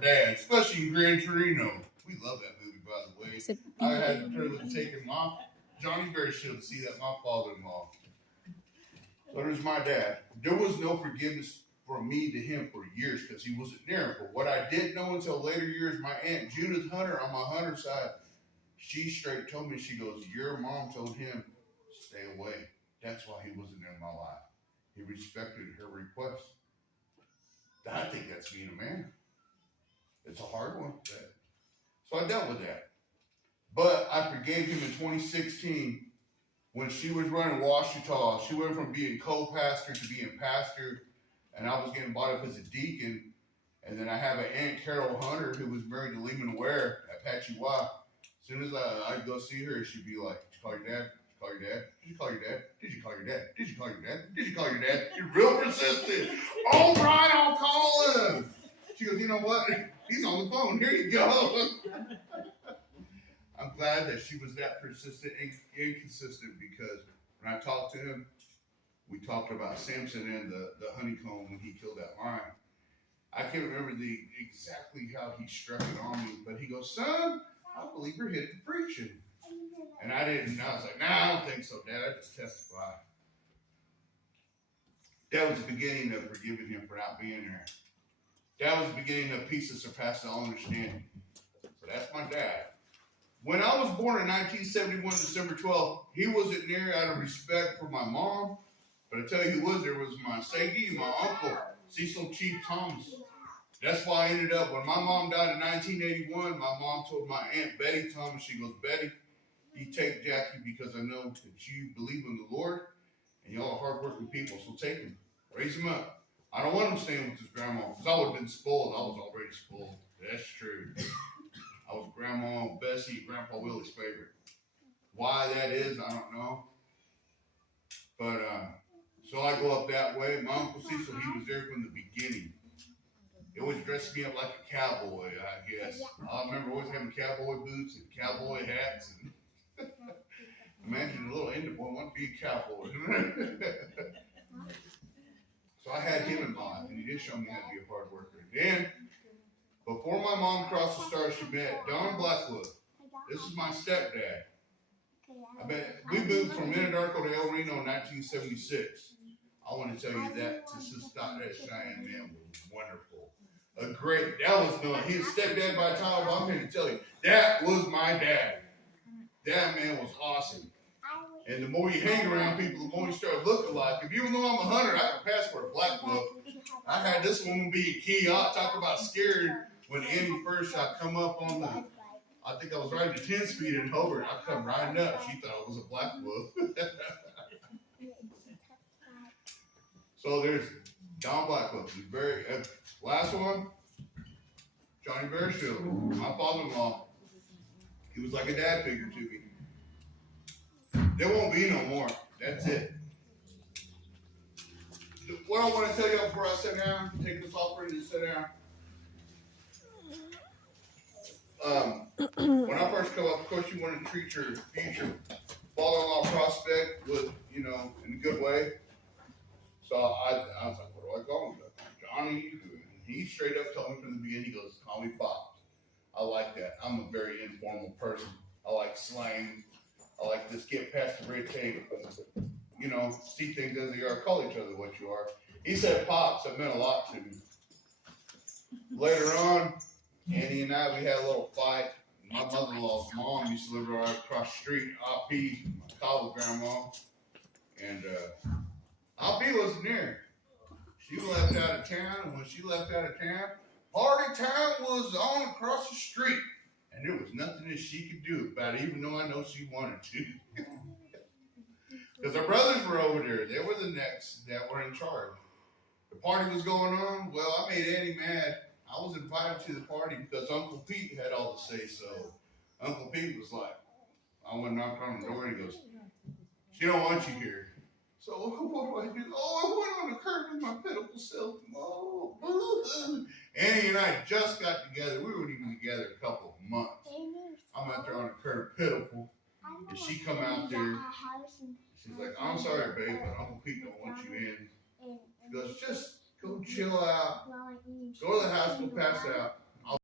dad, especially in Gran Torino. We love that movie, by the way. I had the privilege of taking my Johnny Bearshield to see that, my father-in-law. So there's my dad. There was no forgiveness from me to him for years because he wasn't there. But what I didn't know until later years, my Aunt Judith Hunter on my Hunter side, she straight told me, she goes, your mom told him, stay away. That's why he wasn't in my life. He respected her request. I think that's being a man. It's a hard one. So I dealt with that. But I forgave him in 2016 when she was running Washita. She went from being co-pastor to being pastor, and I was getting brought up as a deacon. And then I have an Aunt Carol Hunter who was married to Lehman Ware at Patchy-Wa. As soon as I'd go see her, she'd be like, did you call your dad? Did you call your dad? Did you call your dad? Did you call your dad? Did you call your dad? You're real persistent. All right, I'll call him. She goes, you know what? He's on the phone. Here you go. I'm glad that she was that persistent and inconsistent, because when I talked to him, we talked about Samson and the honeycomb when he killed that lion. I can't remember exactly how he struck it on me, but he goes, son, I believe you're hitting preaching. And I was like, nah, I don't think so, Dad. I just testify. That was the beginning of forgiving him for not being there. That was the beginning of peace that surpasses all understanding. So that's my dad. When I was born in 1971, December 12th, he wasn't there out of respect for my mom. But I tell you who was there was my Segi, my uncle, Cecil Chief Thomas. That's why I ended up, when my mom died in 1981, my mom told my Aunt Betty Thomas, she goes, Betty, you take Jackie because I know that you believe in the Lord and y'all are hardworking people, so take him, raise him up. I don't want him staying with his grandma because I would have been spoiled. I was already spoiled. That's true. I was Grandma Bessie, Grandpa Willie's favorite. Why that is, I don't know. But, so I go up that way. My Uncle Cecil, he was there from the beginning. He always dressed me up like a cowboy, I guess. I remember always having cowboy boots and cowboy hats. And imagine a little Indian boy wanting to be a cowboy. So I had him in mind, and he did show me how to be a hard worker. Then, before my mom crossed the stars, she met Don Blackwood. This is my stepdad. We moved from Anadarko to El Reno in 1976. I want to tell you that that Cheyenne man was wonderful. His stepdad by the time I'm here to tell you, that was my dad. That man was awesome. And the more you hang around people, the more you start looking like him. Even though I'm a hunter, I can pass for a black book. I had this woman be a key. I talk about scared when Annie first I come up on I think I was riding the 10-speed in Hobart. I come riding up. She thought it was a black book. So there's Don Blackwood. He's very last one, Johnny Bearshield, my father-in-law. He was like a dad figure to me. There won't be no more. That's it. What I want to tell you before I sit down, take this offering and sit down. When I first come up, of course, you want to treat your future father-in-law prospect with, in a good way. So I was like, what do I call him? Johnny. He straight up told me from the beginning, he goes, call me Pops. I like that. I'm a very informal person. I like slang. I like just get past the red tape. See things as they are. Call each other what you are. He said Pops. That meant a lot to me. Later on, Annie and I, we had a little fight. My mother-in-law's mom used to live right across the street, Oppie, my Cabo grandma. And Oppie wasn't there. She left out of town, and when she left out of town, party time was on across the street. And there was nothing that she could do about it, even though I know she wanted to. Because her brothers were over there. They were the next that were in charge. The party was going on. Well, I made Annie mad. I was invited to the party because Uncle Pete had all to say so. Uncle Pete was like, I went and knocked on the door, and he goes, she don't want you here. So what do? Oh, I went on the curb with my pitiful self. Oh, boo-hoo. Annie and I just got together. We weren't even together a couple of months. I'm out there on the curb, pitiful. And she come out there. She's like, I'm sorry, babe, but Uncle Pete don't want you in. She goes, just go chill out. Go to the house, go pass out.